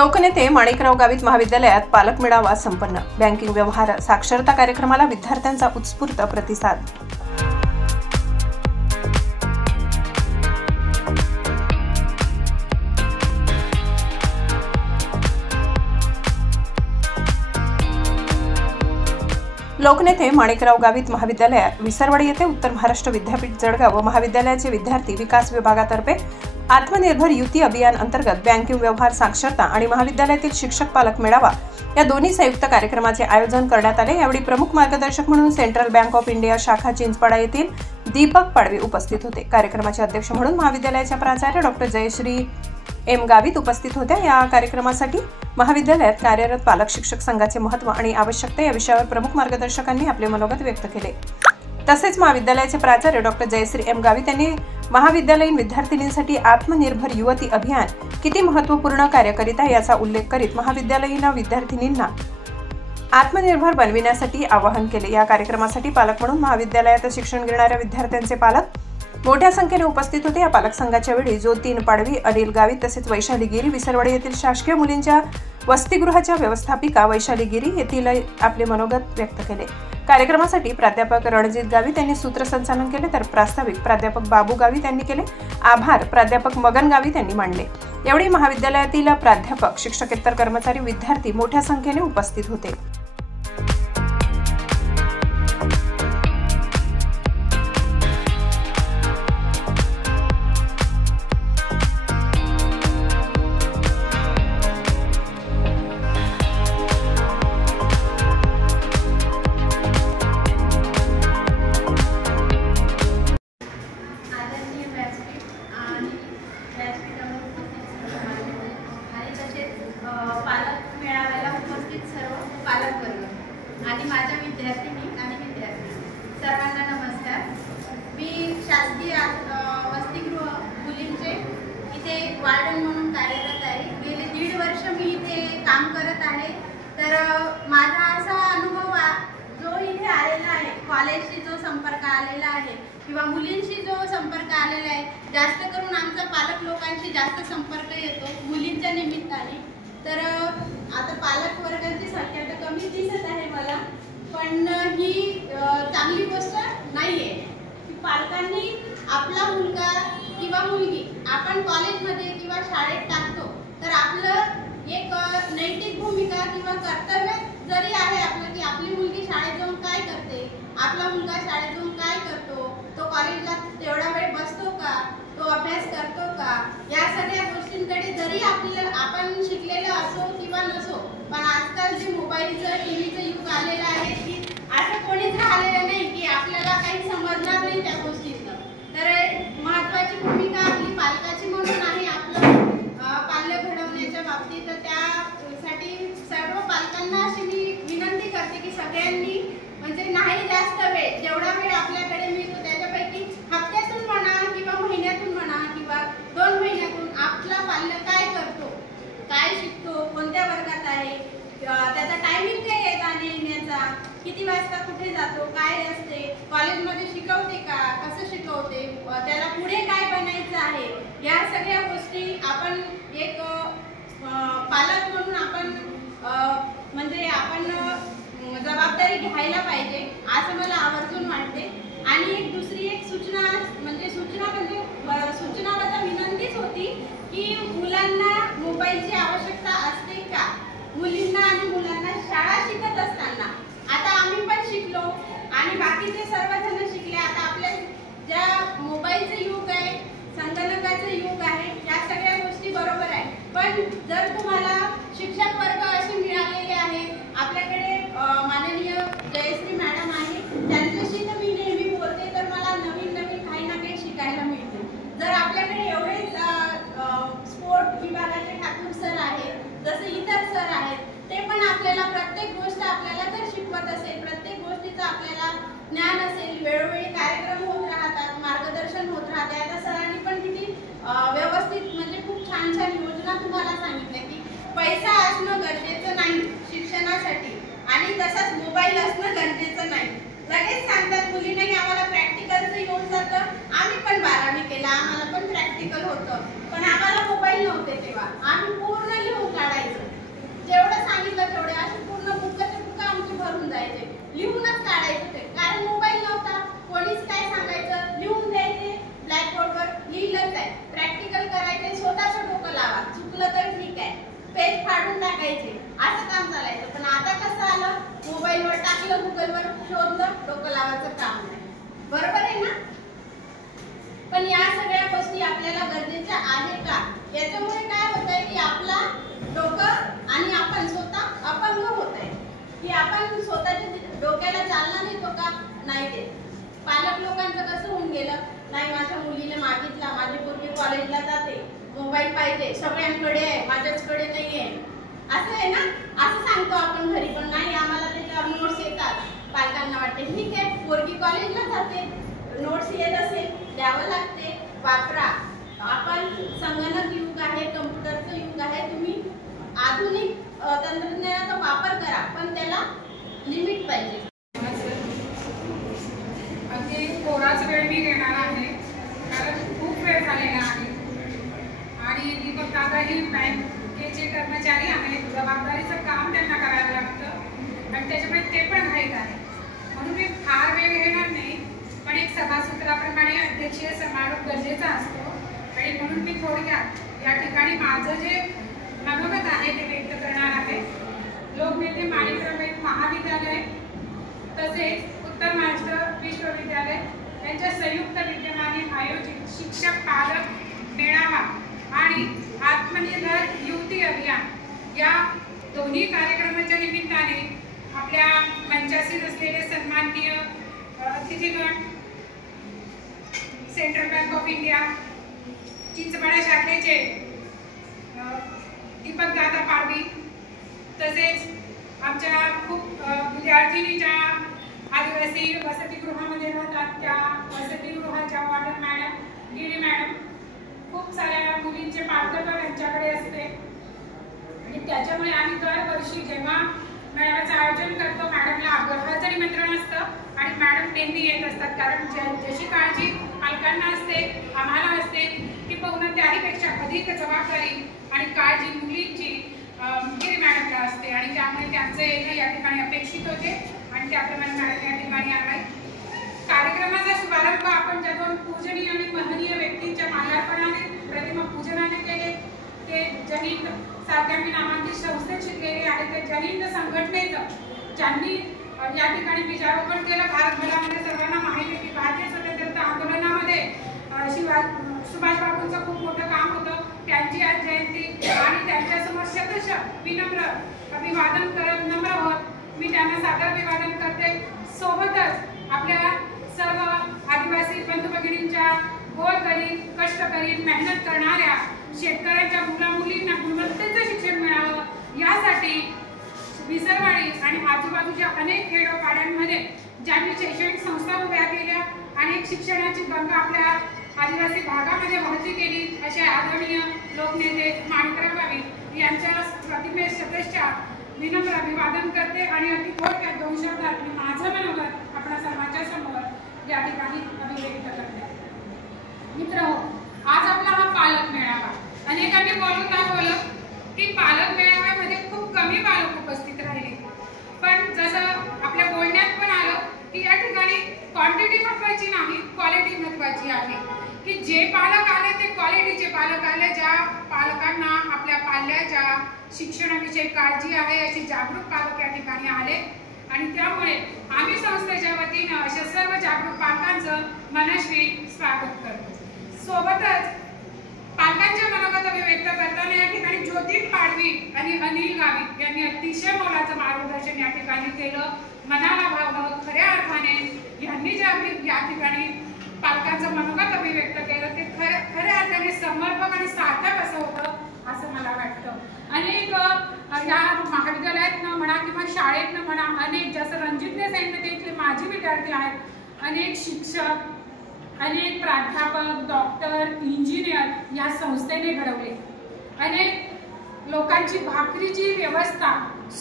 लोकनेते माणिकराव गावित महाविद्यालयात पालक मेळावा संपन्न। बँकिंग व्यवहार साक्षरता कार्यक्रमाला विद्यार्थ्यांचा उत्स्फूर्त प्रतिसाद। लोकनेते माणिकराव गावित महाविद्यालयात विसरवाडी येथे उत्तर महाराष्ट्र विद्यापीठ जळगाव व महाविद्यालयाचे विद्यार्थी विकास विभागातर्फे आत्मनिर्भर युती अभियान अंतर्गत बँकिंग व्यवहार साक्षरता आणि महाविद्यालयातील शिक्षक पालक मेळावा या दोन्ही संयुक्त कार्यक्रमाचे आयोजन करण्यात आले। यावेळी प्रमुख मार्गदर्शक म्हणून सेंट्रल बँक ऑफ इंडिया शाखा चिंचपाडा येथील दीपक पाडवी उपस्थित होते। कार्यक्रमाचे अध्यक्ष म्हणून महाविद्यालयाच्या प्राचार्य डॉ. जयश्री एम गावित उपस्थित होत्या। या कार्यक्रमासाठी महाविद्यालयात कार्यरत पालक शिक्षक संघाचे महत्त्व आणि आवश्यकता या विषयावर प्रमुख मार्गदर्शकांनी आपले मनोगत व्यक्त केले। तसेच महाविद्यालयाचे प्राचार्य डॉ. जयश्री एम गावित यांनी महाविद्यालयीन विद्यार्थिनींसाठी आत्मनिर्भर युवती अभियान किती महत्त्वपूर्ण कार्य करीत आहे याचा उल्लेख करीत महाविद्यालयीन विद्यार्थिनींना आत्मनिर्भर बनविण्यासाठी आवाहन केले। या कार्यक्रमासाठी पालक म्हणून महाविद्यालयात शिक्षण घेणाऱ्या विद्यार्थ्यांचे पालक मोठ्या संख्येने उपस्थित होते। या पालक संघाच्या वेळी ज्योतीन पाडवी, अनिल गावित तसेच वैशाली गिरी विसरवाडी येथील शासकीय मुलींच्या वसतिगृहाच्या व्यवस्थापिका वैशाली गिरी येथील आपले मनोगत व्यक्त केले। कार्यक्रमासाठी प्राध्यापक रणजित गावित यांनी सूत्रसंचालन केले तर प्रास्ताविक प्राध्यापक बाबू गावित यांनी केले। आभार प्राध्यापक मगन गावित यांनी मानले। यावेळी महाविद्यालयातील प्राध्यापक, शिक्षकेतर कर्मचारी, विद्यार्थी मोठ्या संख्येने उपस्थित होते। पालक मेळाव्याला उपस्थित सर्व पालक वर्ग आणि माझ्या विद्यार्थिनी आणि विद्यार्थी सर्वांना नमस्कार। मी शासकीय वसतिगृह मुलींचे इथे वार्डन म्हणून कार्यरत आहे। गेले 1.5 वर्ष मी इथे काम करत आहे। तर माझा असा अनुभव जो इथे आलेला आहे, कॉलेजशी जो संपर्क आलेला आहे किंवा मुलींशी जो संपर्क आलेला आहे, जास्त करून आमचा पालक लोकांशी जास्त संपर्क येतो मुलींच्या निमित्ताने। तर आता पालक वर्गाची संख्या तर कमी दिसत आहे मला, पण ही चांगली गोष्ट नाहीये की पालकांनी आपला मुलगा किंवा मुलगी आपण कॉलेजमध्ये किंवा शाळेत टाकतो तर आपलं एक नैतिक भूमिका किंवा कर्तव्य जरी आहे आपलं की आपली मुलगी शाळेत जाऊन काय करते, आपला मुलगा शाळेत जाऊन काय करतो, तो कॉलेजला तेवढा वेळ बसतो का, तो अभ्यास करतो का, या सगळ्या गोष्टींकडे जरी आपण शिकलेलं असो किंवा नसो, पण आजकाल जे मोबाईलचं टीव्हीचं युग आलेलं आहे की असं कोणीच राहिलेलं नाही की आपल्याला काही समजणार नाही त्या गोष्टींचं। तर महत्त्वाची भूमिका आपली पालकाची म्हणून आहे आपलं पाल्य घडवण्याच्या बाबतीत। तर त्यासाठी सर्व पालकांना अशी मी विनंती करते की सगळ्यांनी म्हणजे नाही जास्त वेळ, जेवढा वेळ आपल्याकडे मिळतो त्याच्यापैकी हप्त्यातून म्हणा किंवा महिन्यातून म्हणा किंवा 2 महिन्यातून आपला पाल्य काय करतो, काय शिकतो, कोणत्या वर्गात आहे, त्याचा टायमिंग काय आहे जाणे येण्याचा, किती वाजता कुठे जातो, काय असते, कॉलेजमध्ये शिकवते का, कसं शिकवते, त्याला पुढे काय बनायचं आहे, या सगळ्या गोष्टी आपण एक पालक म्हणून आपण म्हणजे आपण जबाबदारी घ्यायला पाहिजे असं मला आवर्जून वाटते। आणि दुसरी एक सूचना म्हणजे सूचनाबद्ध विनंतीच होती की मुलांना मोबाईलची आवश्यकता असते का, मुलींना आणि मुलांना शाळा शिकत असताना। आता आम्ही पण शिकलो आणि बाकीचे सर्वजण शिकले। आता आपल्या ज्या मोबाईलचं युग आहे, संगणकाचं युग आहे, या सगळ्या गोष्टी बरोबर आहे, पण जर तुम्हाला शिक्षक वर्ग असे मिळालेले आहे, आपल्याकडे माननीय जयश्री मॅडम आहे, त्यांच्याशी तर मी नेहमी बोलते, तर मला नवीन नवीन काही ना काही शिकायला मिळते। जर आपल्याकडे एवढेच स्पोर्ट विभागाचे ठाकूर सर आहेत, जसे इतर सर आहेत, ते पण आपल्याला प्रत्येक गोष्ट आपल्याला जर शिकवत असेल, प्रत्येक गोष्टीचं आपल्याला ज्ञान असेल, वेळोवेळी कार्यक्रम होत राहतात, मार्गदर्शन होत राहते। आता सरांनी पण किती व्यवस्थित म्हणजे खूप छान छान योजना तुम्हाला सांगितल्या की पैसा असणं गरजेचं नाही शिक्षणासाठी आणि तसंच मोबाईल असणं गरजेचं नाही। लगेच सांगतात मुली नाही आम्हाला प्रॅक्टिकलचं येऊन जातं, आम्ही पण 12वी केला, आम्हाला पण प्रॅक्टिकल होतं, पण आम्हाला मोबाईल नव्हते तेव्हा, आम्ही पूर्ण लिहून काढायचो। टाकलं गुगलवर, शोधलं, डोकं लावायचं काम नाही. बरोबर आहे ना? पण या सगळ्या गोष्टी आपल्याला गरजेच्या आहे का? याच्यामुळे काय होत आहे की आपला डोकं आणि आपण स्वतः अपंग होत आहे, की आपण स्वतःच्या डोक्याला चालना देतो का? नाही देत. पालक लोकांचं कसं होऊन गेलं, नाही माझ्या मुलीने मागितला, माझी मुलगी कॉलेजला जाते, मोबाईल पाहिजे, सगळ्यांकडे आहे, माझ्याचकडे नाहीये, असं आहे ना? असं सांगतो आपण घरी, पण नाही, आम्हाला त्याच्यावर नोट्स येतात. पालकांना वाटते ठीक आहे, पोरगी कॉलेजला जाते, नोट्स येत असेल, द्यावं लागते, वापरा. आपण संगणक युग आहे, कम्प्युटरचं युग आहे, तुम्ही आधुनिक तंत्रज्ञानाचा वापर करा, पण त्याला लिमिट पाहिजे. अगदी थोडाच वेळ मी घेणार आहे, कारण खूप वेळ झालेला आहे आणि दीपक दादा ही बँकेचे कर्मचारी आहेत, जबाबदारीचं काम त्यांना करायला लागतं आणि त्याच्यामुळे ते पण घाईत आहे, म्हणून मी फार वेळ घेणार नाही. पण एक सभासूत्राप्रमाणे अध्यक्षीय समारोप गरजेचा असतो आणि म्हणून मी थोडक्यात या ठिकाणी माझं जे मनोगत आहे ते व्यक्त करणार आहे. लोकनेते माणिकराव महाविद्यालय तसेच उत्तर महाराष्ट्र विश्वविद्यालय यांच्या संयुक्त विद्यमाने आयोजित शिक्षक पालक मेळावा आणि आत्मनिर्भर युवती अभियान या दोन्ही कार्यक्रमाच्या निमित्ताने आपल्या मंचासीन असलेले सन्माननीय अतिथीगण, Central Bank of India Chinchpada शाखेचे दीपक दादा पाडवी, तसेच आमच्या खूप विद्यार्थिनी ज्या आदिवासी वसतिगृहामध्ये राहतात त्या वसतिगृहाच्या वॉर्डन मॅडम, गिरी मॅडम, खूप साऱ्या मुलींचे पालकत्व त्यांच्याकडे असते आणि त्याच्यामुळे आम्ही दरवर्षी जेव्हा मेळाव्याचं आयोजन करतो मॅडमला आग्रहाचं निमंत्रण असतं आणि मॅडम नेहमी येत असतात, कारण जशी काळजी पालकांना असते, आम्हाला असते, ती पाहून त्याहीपेक्षा अधिक जबाबदारी आणि काळजी मुलींची गिरी मॅडमला असते आणि त्यामुळे त्यांचं येणं या ठिकाणी अपेक्षित होते आणि त्याप्रमाणे मॅडम या ठिकाणी आलाय. कार्यक्रमाचा शुभारंभ आपण ज्या दोन पूजनीय आणि महनीय व्यक्तींच्या माल्यार्पणाने प्रतिमा पूजनाने केले ते जयहिंद सारख्या मी नामांकित संस्थेत शिकलेले आहे, ते जयहिंद संघटनेचं ज्यांनी या ठिकाणी बीजारोपण केलं. भारतभरामध्ये सर्वांना माहिती आहे की भारतीय स्वतंत्रता आंदोलनामध्ये सुभाषबाबूंचं खूप मोठं काम होतं. त्यांची आज जयंती आणि त्यांच्यासमोर शतशः विनम्र अभिवादन करत नम्र होत मी त्यांना सादर अभिवादन करते. सोबतच आपल्या सर्व आदिवासी बंधू भगिनींच्या गोरगरीब, कष्टकरी, मेहनत करणाऱ्या शेतकऱ्यांच्या मुला-मुलींना गुणवत्तेचं शिक्षण मिळावं यासाठी विसरवाडी आणि आजूबाजूच्या अनेक खेडोपाड्यांमध्ये ज्यांनी शैक्षणिक संस्था उभ्या केल्या, अनेक शिक्षणाची गंगा आपल्या आदिवासी भागामध्ये वाहती केली, असे आदरणीय लोकनेते माणिकराव गावित यांच्या प्रतिमेस सदस्या विनम्र अभिवादन करते आणि अति थोडक्यात 2 शब्दात मी माझं मनोगत आपल्या सर्वांच्या समोर या ठिकाणी अभिव्यक्त करते. मित्रहो, आज आपला हा पालक मेळावा, अनेकांनी बोलून दाखवलं की पालक मेळाव्यामध्ये खूप कमी पालक उपस्थित राहिले, पण जसं आपल्या बोलण्यात पण आलं की या ठिकाणी क्वांटिटी महत्वाची नाही, क्वालिटी महत्वाची आहे, की जे पालक आले ते क्वालिटीचे पालक आले, ज्या पालकांना आपल्या पाल्याच्या शिक्षणाविषयी काळजी आहे अशी जागरूक पालक या ठिकाणी आले आणि त्यामुळे आम्ही संस्थेच्या वतीने अशा सर्व जागरूक पालकांचं मनस्वी स्वागत करतो. सोबतच पालकांच्या मनोगत अभिव्यक्त करताना या ठिकाणी ज्योती पाडवी आणि अनिल गावित यांनी अतिशय मोलाचं मार्गदर्शन या ठिकाणी केलं, मनाला भावलं. खऱ्या अर्थाने यांनी जे या ठिकाणी पालकांचं मनोगत अभिव्यक्त केलं ते खऱ्या अर्थाने समर्पक आणि सार्थक असं होतं असं मला वाटतं. अनेक या महाविद्यालयातनं म्हणा किंवा शाळेतनं म्हणा, अनेक जसं रणजितने सांगितलं ते इथले माजी विद्यार्थी आहेत, अनेक शिक्षक, अनेक प्राध्यापक, डॉक्टर, इंजिनियर या संस्थेने घडवले. अनेक लोकांची भाकरीची व्यवस्था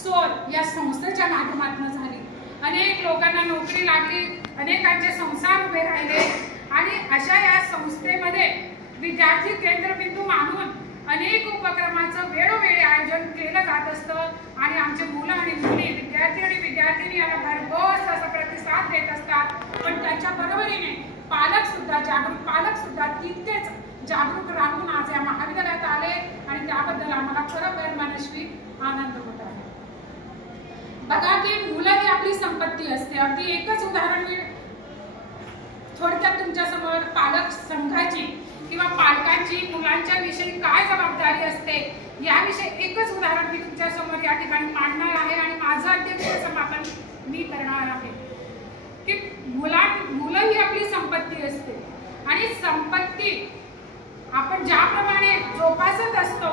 सोय या संस्थेच्या माध्यमातून झाली. अनेक लोकांना नोकरी लागली, अनेकांचे संसार उभे राहिले आणि अशा या संस्थेमध्ये विद्यार्थी केंद्रबिंदू मानून अनेक उपक्रमांचं वेळोवेळी आयोजन केलं जात असतं आणि आमचे मुलं आणि मुली, विद्यार्थी आणि विद्यार्थिनी याला भरघोस असा प्रतिसाद देत असतात. पण त्याच्या बरोबरीने पालक सुद्धा, जागरूक पालक सुद्धा तितकेच जागरूक राहून आज या महाविद्यालयात आले आणि त्याबद्दल आम्हाला खरोखर मनस्वी आनंद होत आहे. बघा की मुलं ही आपली संपत्ती असते. अगदी एकच उदाहरण मी थोडक्यात तुमच्या समोर पालक संघाची किंवा पालकांची मुलांच्या विषयी काय जबाबदारी असते याविषयी एकच उदाहरण मी तुमच्या समोर या ठिकाणी मांडणार आहे आणि माझं अध्यक्ष समापन मी करणार आहे की मुलं ही आपली संपत्ती असते आणि संपत्ती आपण ज्याप्रमाणे जोपासत असतो,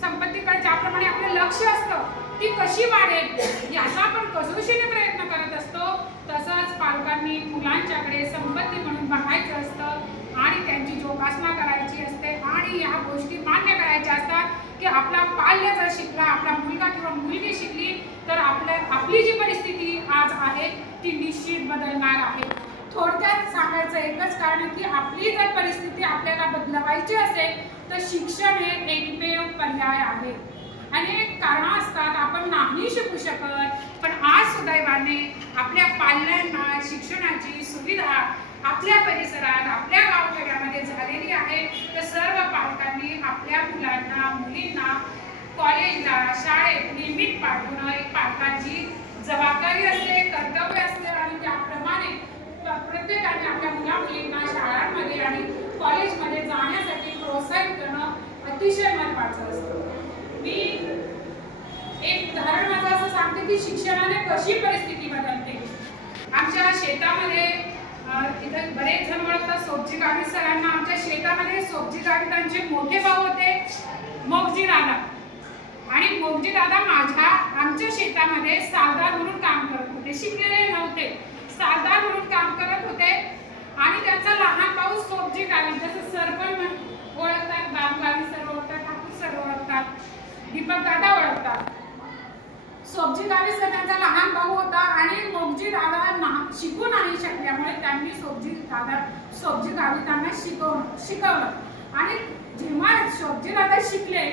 संपत्तीकडे ज्याप्रमाणे आपलं लक्ष असतं ती कशी वाढेल याचा आपण कसोशीने प्रयत्न करत असतो, तसंच पालकांनी मुलांच्याकडे संपत्ती म्हणून बघायचं असतं आणि त्यांची जोपासना करायची असते आणि या गोष्टी मान्य करायच्या असतात की आपला पाल्य जर शिकला, आपला मुलगा किंवा मुलगी शिकली तर आपली जी परिस्थिती आज आहे ती निश्चित बदलणार आहे. थोडक्यात सांगायचं एकच कारण की आपली जर परिस्थिती आपल्याला बदलवायची असेल तर शिक्षण हे एकमेव पर्याय आहे. अनेक कारणं असतात, आपण नाही शिकू शकत, पण आज सुदैवाने आपल्या पाल्यांना शिक्षणाची सुविधा आपल्या परिसरात, आपल्या गावखेड्यामध्ये झालेली आहे. तर सर्व पालकांनी आपल्या मुलांना मुलींना कॉलेजला शाळेत नियमित पाठवणं एक पालकांची जबाबदारी असते, कर्तव्य असते आणि त्याप्रमाणे प्रत्येकाने आपल्या मुला मुलींना शाळांमध्ये आणि कॉलेजमध्ये जाण्यासाठी प्रोत्साहित करणं अतिशय महत्त्वाचं असतं. मी एक उदाहरण माझं असं सांगते की शिक्षणाने कशी परिस्थिती बदलते. आमच्या शेतामध्ये इथं बरेच जण ओळखतात सोबजी गावित सरांना. आमच्या शेतामध्ये सोबजी गावितांचे मोठे भाऊ होते मोगजी दादा आणि मोगजी दादा आमच्या शेतामध्ये सावदार म्हणून काम करत होते. शिकलेले नव्हते, सावदार म्हणून काम करत होते आणि त्यांचा लहान भाऊ सोबजी गावित, जसं सर पण ओळखतात, बाबू गावित सर ओळखतात, ठाकूर सर ओळखतात, दीपक दादा ओळखतात. सोबजी गावित सर त्यांचा लहान भाऊ होता आणि मोगजी दादा शिकू नाही शकल्यामुळे त्यांनी सोबजी गावितांना शिकवलं आणि जेव्हा सोबजी दादा शिकले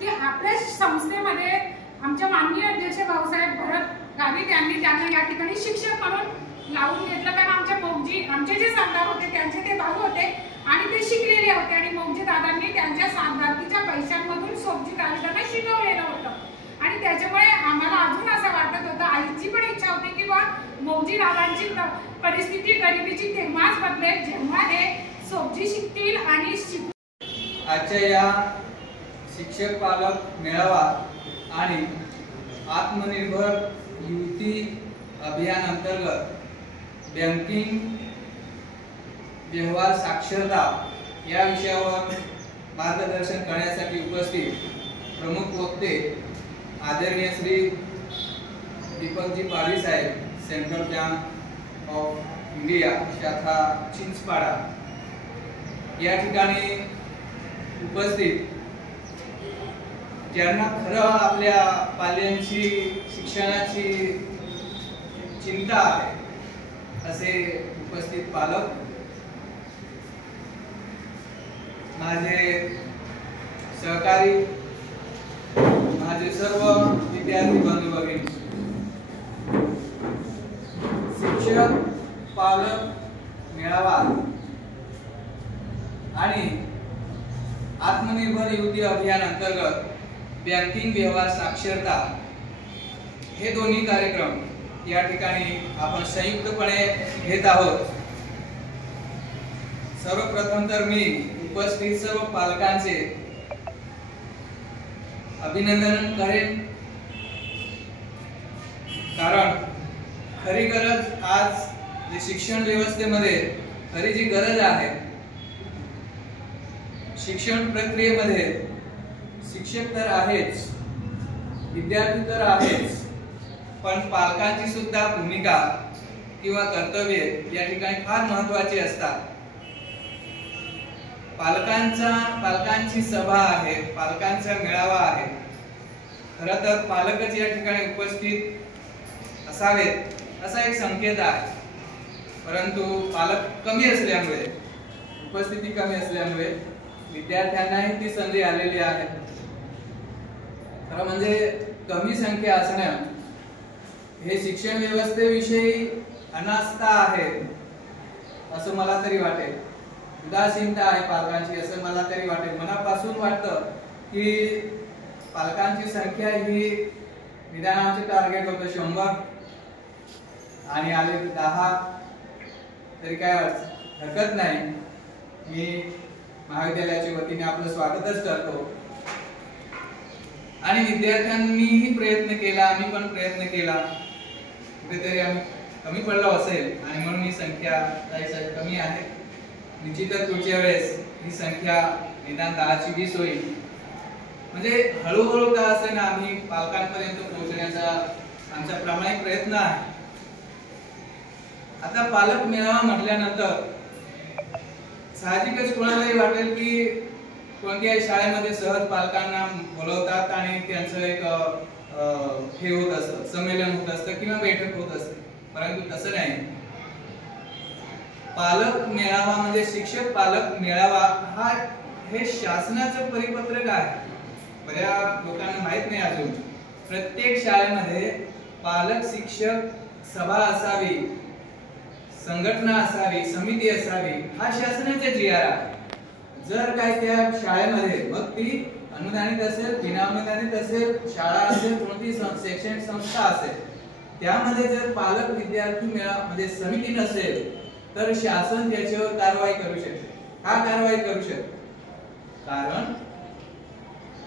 ते आपल्या संस्थेमध्ये आमच्या माननीय अध्यक्ष भाऊसाहेब भरत गावित यांनी त्यांना या ठिकाणी शिक्षक म्हणून लावून घेतलं. कारण आमचे जे सरदार होते त्यांचे ते भाऊ होते आणि ते शिकलेले होते आणि मोगजी दादांनी त्यांच्या सरदारकीच्या पैशांमधून सोबजी गावितांना शिकवलेलं होतं आणि त्याच्यामुळे आम्हाला अजून असं वाटत होतं, आईची पण इच्छा होती की बा मोगजी दादांची परिस्थिती गरिबीची तेव्हाच बदलेल जेव्हा हे सोबजी शिकतील आणि आजच्या या शिक्षक पालक मेळावा आणि आत्मनिर्भर युवती अभियान अंतर्गत बँकिंग व्यवहार साक्षरता या विषयावर मार्गदर्शन करण्यासाठी उपस्थित प्रमुख वक्ते आदरणीय श्री दीपकजी पाडवी साहेब, सेंट्रल बँक ऑफ इंडिया शाखा चिंचपाडा या ठिकाणी उपस्थित, ज्यांना खरं आपल्या पाल्यांची शिक्षणाची चिंता आहे असे उपस्थित पालक, माझे सहकारी, माझे सर्व विद्यार्थी बंधू भगिनी, शिक्षक पालक मेळावा आणि आत्मनिर्भर युवती अभियान अंतर्गत बँकिंग व्यवहार साक्षरता हे दोन्ही कार्यक्रम या ठिकाणी आपण संयुक्तपणे घेत आहोत. सर्वप्रथम तर मी उपस्थित सर्व पालकांचे अभिनंदन करेन, कारण खरी गरज आज जे शिक्षण व्यवस्थेमध्ये खरी जी गरज आहे, शिक्षण प्रक्रियेमध्ये शिक्षक तर आहेच, विद्यार्थी तर आहेच, पण पालकांची सुद्धा भूमिका किंवा कर्तव्ये या ठिकाणी फार महत्त्वाची असतात. पालकांची सभा आहे, पालकांचा मेळावा आहे. खरं तर पालकच या ठिकाणी उपस्थित असावेत असा एक संकेत आहे, परंतु पालक कमी असल्यामुळे, उपस्थिती कमी असल्यामुळे विद्यार्थ्यांनाही ती संधी आलेली आहे. खरं म्हणजे कमी संख्या असणं हे शिक्षण व्यवस्थेविषयी अनास्था आहे असं मला तरी वाटेल, उदासीनता आहे पालकांची असं मला तरी वाटेल. मनापासून वाटतं की पालकांची संख्या ही निदान आमचे टार्गेट होतं 100, आणि आले 10 तरी काय हरकत नाही. मी महाविद्यालयाच्या वतीने आपलं स्वागतच करतो. आणि विद्यार्थ्यांनीही प्रयत्न केला, आम्ही पण प्रयत्न केला, कुठेतरी आम्ही कमी पडलो असेल आणि म्हणून ही संख्या कमी आहे. निश्चितच पुढच्या वेळेस ही संख्या निदान 10ची 20 होईल. म्हणजे हळूहळू का असे ना आम्ही पालकांपर्यंत पोहोचण्याचा आमचा प्रामाणिक प्रयत्न आहे. आता पालक मेळावा म्हटल्यानंतर साहजिकच कोणालाही वाटेल की कोणत्याही शाळेमध्ये सहज पालकांना बोलवतात आणि त्यांचं एक हे होत असतं, संमेलन होत असतं किंवा बैठक होत असते. परंतु तसं नाही. पालक मेळावा म्हणजे शिक्षक पालक मेळावा हा हे शासनाचं परिपत्रक आहे. बऱ्याच लोकांना माहित नाही अजून. प्रत्येक शाळेमध्ये पालक शिक्षक सभा असावी, संघटना असावी, समिती असावी, हा शासनाचा GR आहे. जर काय त्या शाळेमध्ये मग ती अनुदानित असेल, विनाअनुदानित असेल, शाळा असेल, कोणती शैक्षणिक संस्था असेल, त्यामध्ये जर पालक विद्यार्थी मेळावा म्हणजे समिती नसेल तर शासन त्याच्यावर कारवाई करू शकते. का कारवाई करू शकते? कारण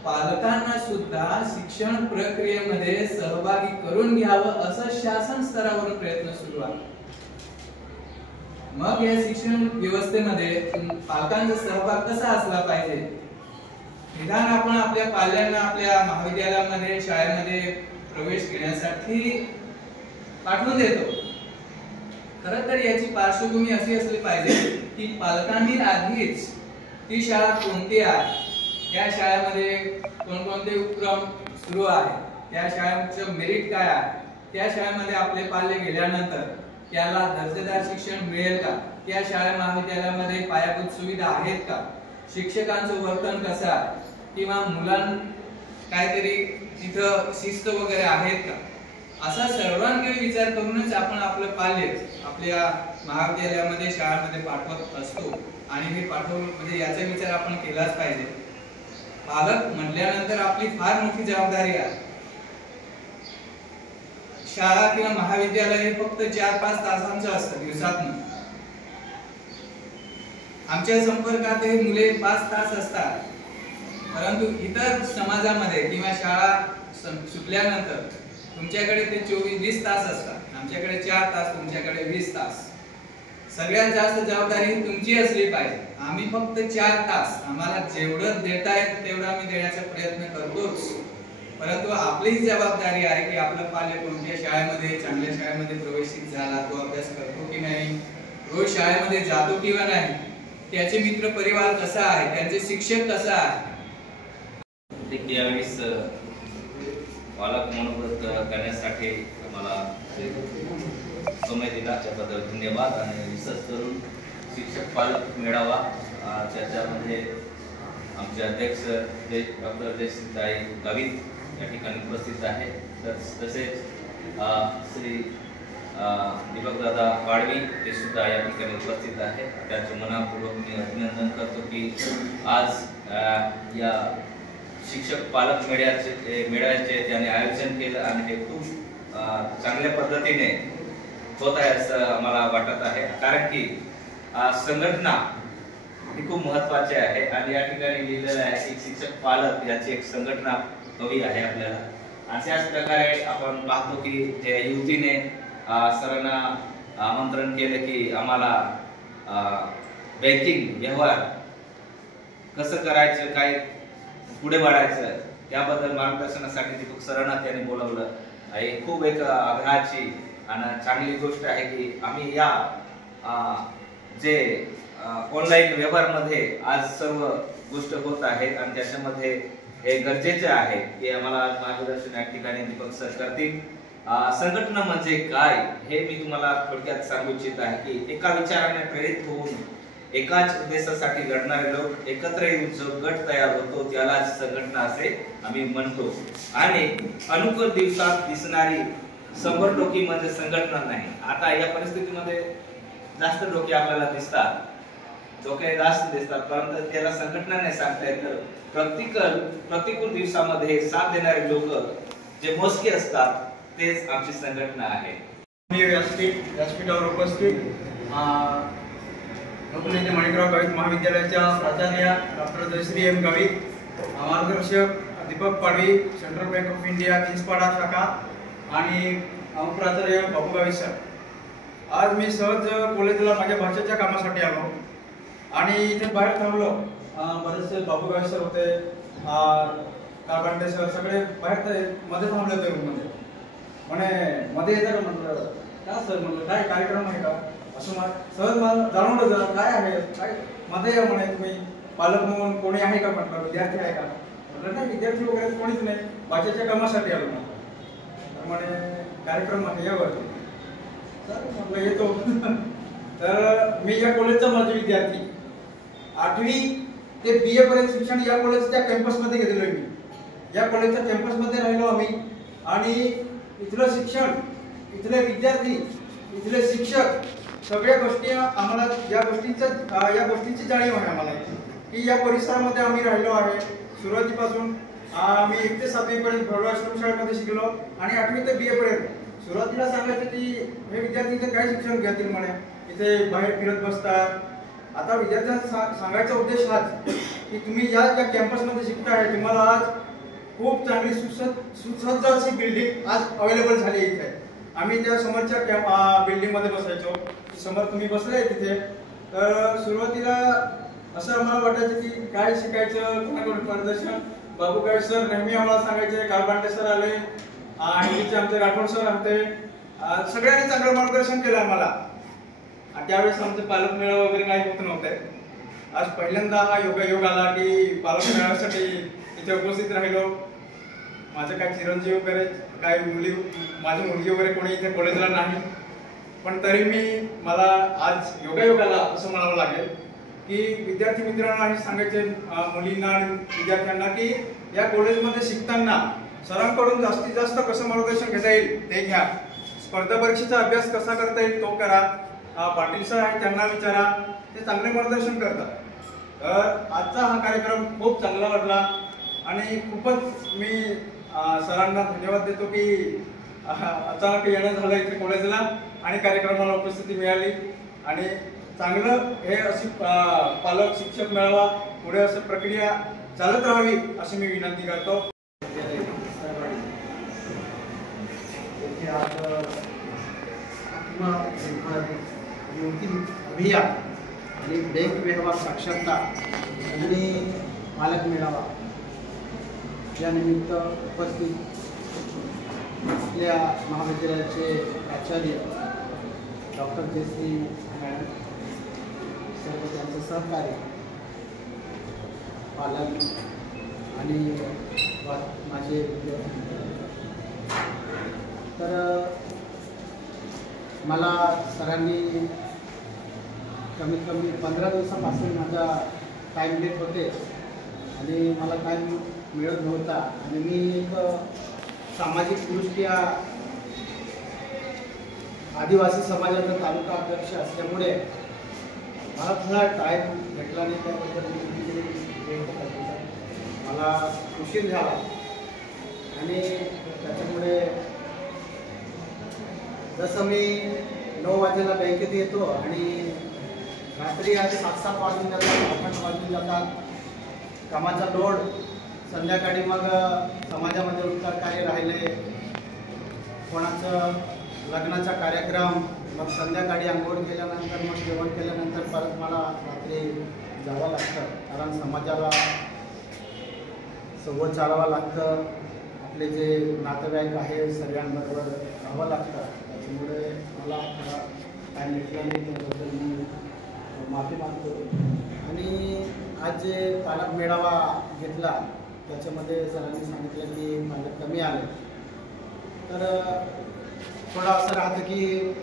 पालकांना सुद्धा शिक्षण प्रक्रियेमध्ये सहभागी करून घ्यावं असं शासन स्तरावरून प्रयत्न सुरू आहे. मग या शिक्षण व्यवस्थेमध्ये पालकांचा सहभाग कसा असला पाहिजे? निदान आपण आपल्या पाल्यांना आपल्या महाविद्यालयामध्ये शाळेमध्ये प्रवेश घेण्यासाठी पाठवून देतो. खरं तर याची पार्श्वभूमी अशी असली पाहिजे की पालकांनी आधीच ती शाळा कोणती आहे, त्या शाळेमध्ये कोणकोणते उपक्रम सुरू आहे, त्या शाळेचं मेरिट काय आहे, त्या शाळेमध्ये आपले पाल्य गेल्यानंतर त्याला दर्जेदार शिक्षण मिळेल का, त्या शाळा महाविद्यालयामध्ये पायाभूत सुविधा आहेत का, शिक्षकांचं वर्तन कसं आहे, किंवा मुलांना काहीतरी तिथं शिस्त वगैरे आहेत का, असा सर्वांगीण विचार करूनच आपण आपलं पाल्य आपल्या महाविद्यालयामध्ये शाळांमध्ये पाठवत असतो. आणि हे पाठवून म्हणजे याचा विचार आपण केलाच पाहिजे. पालक म्हटल्यानंतर आपली फार मोठी जबाबदारी आहे. शाळा किंवा महाविद्यालय हे फक्त 4-5 तासांचं असतं दिवसातून. आमच्या संपर्कात हे मुले 5 तास असतात. परंतु इतर समाजामध्ये किंवा शाळा सुटल्यानंतर तुमच्याकडे ते 24-20 तास असतात. आमच्याकडे 4 तास, तुमच्याकडे 20 तास. सगळ्यात जास्त जबाबदारी तुमची असली पाहिजे. आम्ही फक्त 4 तास, आम्हाला जेवढं देता येतं तेवढं आम्ही देण्याचा प्रयत्न करतोच. परंतु आपली जबाबदारी आहे की आपलं पाल्य कोणत्या शाळेमध्ये, चांगल्या शाळेमध्ये प्रवेशित झाला, तो अभ्यास करतो की नाही, रोज शाळेमध्ये जातो किंवा नाही, त्याचे मित्र परिवार कसा आहे, त्यांचे शिक्षक कसा आहे. यावेळेस पालक मनोगत करण्यासाठी आम्हाला समय दिला त्याबद्दल धन्यवाद. आणि विशेष करून शिक्षक पालक मेळावा चर्चामध्ये आमचे अध्यक्ष डॉक्टर जयसिंगताई गावित या ठिकाणी उपस्थित आहे. तसेच श्री दीपकदादा पाडवी ते सुद्धा या ठिकाणी उपस्थित आहे. त्यांचे मनापूर्वक मी अभिनंदन करतो की आज या शिक्षक पालक मेळ्याचे त्यांनी आयोजन केलं आणि हे खूप चांगल्या पद्धतीने होत आहे असं आम्हाला वाटत आहे. कारण की संघटना ही खूप महत्त्वाची आहे आणि या ठिकाणी लिहिलेलं आहे की शिक्षक पालक याची एक संघटना हवी आहे आपल्याला. आणि त्याच प्रकारे आपण पाहतो की जे युवतीने सरांना आमंत्रण केलं की आम्हाला बँकिंग व्यवहार कसं करायचं, काय पुढे वाढायचं, त्याबद्दल मार्गदर्शनासाठी दीपक सरांना त्यांनी बोलावलं. ही खूप एक आग्रहाची आणि चांगली गोष्ट आहे की आम्ही या जे ऑनलाईन व्यवहारमध्ये आज सर्व गोष्ट होत आहेत आणि त्याच्यामध्ये हे गरजेचे आहे की आम्हाला मार्गदर्शन या ठिकाणी दीपक सर करतील. संघटना म्हणजे काय हे मी तुम्हाला थोडक्यात सांगू इच्छित आहे की एका विचाराने प्रेरित होऊन एकाच उद्देशासाठी लढणारे लोक एकत्र येऊन जो गट तयार होतो त्यालाच संघटना असे आम्ही म्हणतो. आणि अनुकूल दिवसात दिसणारी 100 डोकी म्हणजे संघटना नाही. आता या परिस्थितीमध्ये जास्त डोके आपल्याला दिसतात, डोके जास्त दिसतात, परंतु त्याला संघटना नाही सांगता येत. प्रतिकूल दिवसामध्ये साथ देणारे लोक जे मोजके असतात तेच आमची संघटना आहे. मी व्यासपीठावर उपस्थित लोकनेते माणिकराव गावित महाविद्यालयाच्या प्राचार्य डॉक्टर जयश्री एम गावित, मार्गदर्शक Deepak Padvi, Central Bank of India Kinjpada शाखा आणि प्राचार्य बाबू गावित सर. आज मी सहज कॉलेजला माझ्या भाषेच्या कामासाठी आलो आणि इथे बाहेर थांबलो. बरेचसे बाबू गावित सर होते, कारभांडे सर, सगळे बाहेर मध्ये थांबले होते रूममध्ये. म्हणे मध्ये येतं का म्हटलं, का सर म्हटलं काय कार्यक्रम आहे का, असं सहज मला जाणवलं जरा काय आहे, काय मध्ये या म्हणे तुम्ही पालक म्हणून कोणी आहे का म्हटलं, विद्यार्थी आहे का म्हटलं, नाही विद्यार्थी वगैरे कोणीच नाही, भाषेच्या कामासाठी आलो ना. तर म्हणे कार्यक्रम आहे यावरती. सर म्हटलं येतो. तर मी या कॉलेजचा माझे विद्यार्थी, 8वी ते BA पर्यंत शिक्षण या कॉलेजच्या कॅम्पसमध्ये घेतलेलं आहे. मी या कॉलेजच्या कॅम्पसमध्ये राहिलो आम्ही आणि इथलं शिक्षण, इथले विद्यार्थी, इथले शिक्षक, सगळ्या गोष्टी आम्हाला या गोष्टींची जाणीव आहे आम्हाला की या परिसरामध्ये आम्ही राहिलो आहे. सुरुवातीपासून आम्ही 1 ते 7वी पर्यंत प्रौढाश्रम शाळेमध्ये शिकलो आणि 8वी ते BA पर्यंत. सुरुवातीला सांगायचं की हे विद्यार्थी इथे काय शिक्षण घेतील म्हणे, इथे बाहेर फिरत बसतात. आता विद्यार्थ्यांना सांगायचा उद्देश हाच की तुम्ही या ज्या कॅम्पसमध्ये शिकताय, तुम्हाला आज खूप चांगली सुसज्ज अशी बिल्डिंग आज अवेलेबल झाली इथे. आम्ही त्या समोरच्या बिल्डिंगमध्ये बसायचो, समोर तुम्ही बसले तिथे. तर सुरुवातीला असं आम्हाला वाटायचं की काय शिकायचं, कोणाकडून मार्गदर्शन. बाबू गावित सर नेहमी आम्हाला सांगायचे, कारभांडे सर आले, हिंदीचे आमचे राठोड सर होते, सगळ्यांनी चांगलं मार्गदर्शन केलं आम्हाला. त्यावेळेस आमचे पालक मेळावा वगैरे काही होत नव्हते. आज पहिल्यांदा हा योगायोग आला की पालक मेळाव्यासाठी इथे उपस्थित राहिलो. माझं काय चिरंजीव वगैरे काय माझी मुलगी वगैरे कोणी इथे कॉलेजला नाही, पण तरी मला आज योगायोग आला असं म्हणावं लागेल की विद्यार्थी मित्रांना हे सांगायचे, मुलींना आणि विद्यार्थ्यांना की या कॉलेजमध्ये शिकताना सरांकडून जास्तीत जास्त कसं मार्गदर्शन घेता येईल ते घ्या. स्पर्धा परीक्षेचा अभ्यास कसा करता येईल तो करा. पाटील सर आहे त्यांना विचारा, ते चांगले मार्गदर्शन करतात. तर आजचा हा कार्यक्रम खूप चांगला वाटला आणि खूपच मी सरांना धन्यवाद देतो की अचानक येणं झालं इथे कॉलेजला आणि कार्यक्रमाला उपस्थिती मिळाली. आणि चांगलं हे अशी पालक शिक्षक मेळावा पुढे असं प्रक्रिया चालत राहावी अशी मी विनंती करतो. अभियान आणि बँक व्यवहार साक्षरता आणि पालक मेळावा या निमित्त उपस्थित आपल्या महाविद्यालयाचे प्राचार्य डॉक्टर जयश्री मॅडम, सर्व त्यांचं सहकार्य, पालक आणि माझे विद्यार्थी. तर मला सरांनी कमीत कमी 15 दिवसापासून माझा टाईम देत होते आणि मला टाईम मिळत नव्हता. आणि मी एक सामाजिकदृष्ट्या आदिवासी समाजाचा तालुका अध्यक्ष असल्यामुळे मला थोडा टाईम भेटला नाही. त्याबद्दल मला उशीर झाला आणि त्याच्यामुळे जसं मी 9 वाजेला बँकेत येतो आणि रात्री आज 7-7 वाजून जातात, 8 वाजून जातात. कामाचा लोड, संध्याकाळी मग समाजामध्ये उत्तर कार्य राहिले, कोणाचं लग्नाचा कार्यक्रम, मग संध्याकाळी आंघोळ केल्यानंतर मग जेवण केल्यानंतर परत मला रात्री जावं लागतं, कारण समाजाला संवाद चालवावं लागतं. आपले जे नातेवाईक आहे सगळ्यांबरोबर राहावं लागतं. त्याच्यामुळे मला थोडा टाईम भेटला नाही, त्याबद्दल मी माफी मागतो. आणि आज जे पालक मेळावा घेतला त्याच्यामध्ये सरांनी सांगितलं की पालक कमी आले, तर थोडं असं राहतं की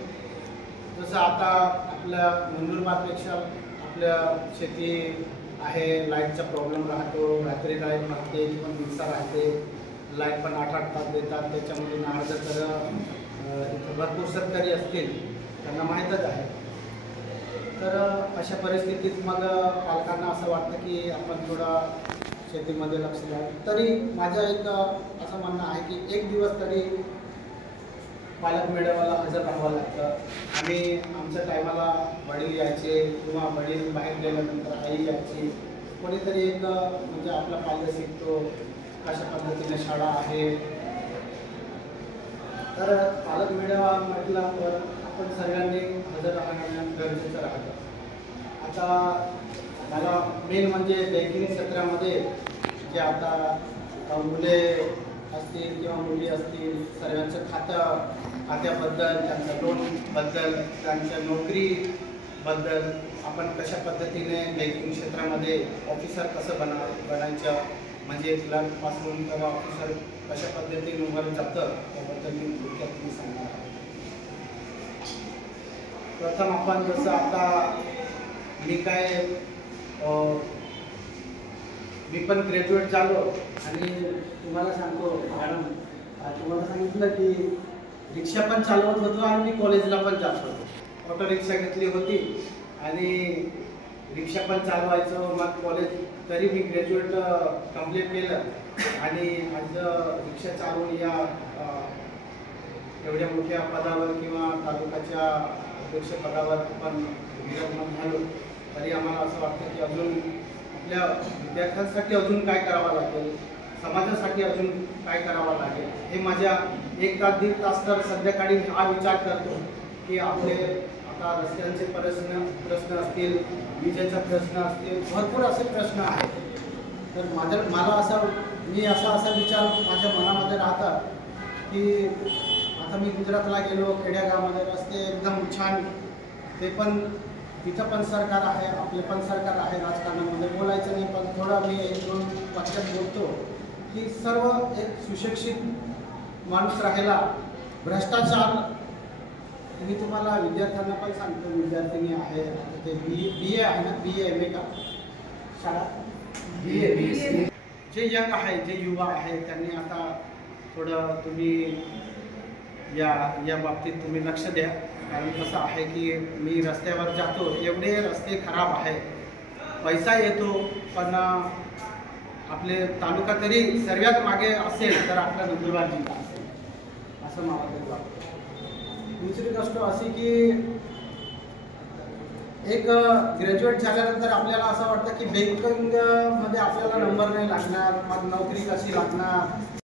जसं आता आपल्या नंदुरबारपेक्षा आपल्या शेती आहे, लाईटचा प्रॉब्लेम राहतो, रात्री लाईट नसते किंवा दिवसा राहते, लाईट पण 8-8 तास देतात. त्याच्यामध्ये नारळ तर इथं भरपूर शेतकरी असतील त्यांना माहीतच आहे. तर अशा परिस्थितीत मग पालकांना असं वाटतं की आपण थोडं शेतीमध्ये लक्ष द्यावं. तरी माझं एक असं म्हणणं आहे की एक दिवस तरी पालक मेळाव्याला हजर राहावं लागतं. आम्ही आमच्या टायमाला वडील यायचे किंवा वडील बाहेर गेल्यानंतर आई यायची. कोणीतरी एक म्हणजे आपला पाल्य शिकतो, कशा पद्धतीने शाळा आहे. तर पालक मेळावा म्हटल्यावर आपण सर्वांनी हजर राहणं गरजेचं राहतं. आता मला मेन म्हणजे बँकिंग क्षेत्रामध्ये जे आता मुले असतील किंवा मुली असतील, सर्वांचं खात्याबद्दल, त्यांच्या लोनबद्दल, त्यांच्या नोकरीबद्दल आपण कशा पद्धतीने बँकिंग क्षेत्रामध्ये ऑफिसर कसं बनायचं, म्हणजे क्लर्कपासून तर ऑफिसर कशा पद्धतीने वर जातं त्याबद्दल मी थोडक्यात मी सांगणार आहे. प्रथम आपण जसं आता मी पण ग्रॅज्युएट झालो आणि तुम्हाला सांगतो मॅडम, तुम्हाला सांगितलं की रिक्षा पण चालवत होतो आणि मी कॉलेजला पण जात होतो. ऑटो रिक्षा घेतली होती आणि रिक्षा पण चालवायचो. मग कॉलेज तरी मी ग्रॅज्युएट कंप्लीट केलं आणि आज रिक्षा चालवून या एवढ्या मोठ्या पदावर किंवा तालुक्याच्या अध्यक्ष पदावर आपण विराजमान झालो. तरी आम्हाला असं वाटतं की अजून आपल्या विद्यार्थ्यांसाठी अजून काय करावं लागेल, समाजासाठी अजून काय करावं लागेल, हे माझ्या 1 तास 1.5 तास तर संध्याकाळी हा विचार करतो की आपले आता रस्त्यांचे प्रश्न असतील, विजेचा प्रश्न असतील, भरपूर असे प्रश्न आहेत. तर मी असा विचार माझ्या मनामध्ये राहतात की आता मी गुजरातला गेलो, खेड्यागावामध्ये रस्ते एकदम छान, ते पण तिथं पण सरकार आहे, आपले पण सरकार आहे. राजकारणामध्ये बोलायचं नाही, पण थोडा मी 1-2 वाक्यात बोलतो की सर्व एक सुशिक्षित माणूस राहिला, भ्रष्टाचार. मी तुम्हाला विद्यार्थ्यांना पण सांगतो, विद्यार्थिनी आहे ते BA आहे ना, BA MA का शाळा BA जे यंग आहे, जे युवा आहे, त्यांनी आता थोडं तुम्ही या बाबतीत तुम्ही लक्ष द्या. कारण कसं आहे की मी रस्त्यावर जातो, एवढे रस्ते खराब आहे, पैसा येतो, पण आपले तालुका तरी सर्वात मागे असेल तर आपला नंदुरबार जिल्हा असेल, असं मला तरी वाटतं. दुसरी गोष्ट अशी की एक ग्रॅज्युएट झाल्यानंतर आपल्याला असं वाटतं की बँकिंगमध्ये आपल्याला नंबर नाही लागणार, मग नोकरी कशी लागणार,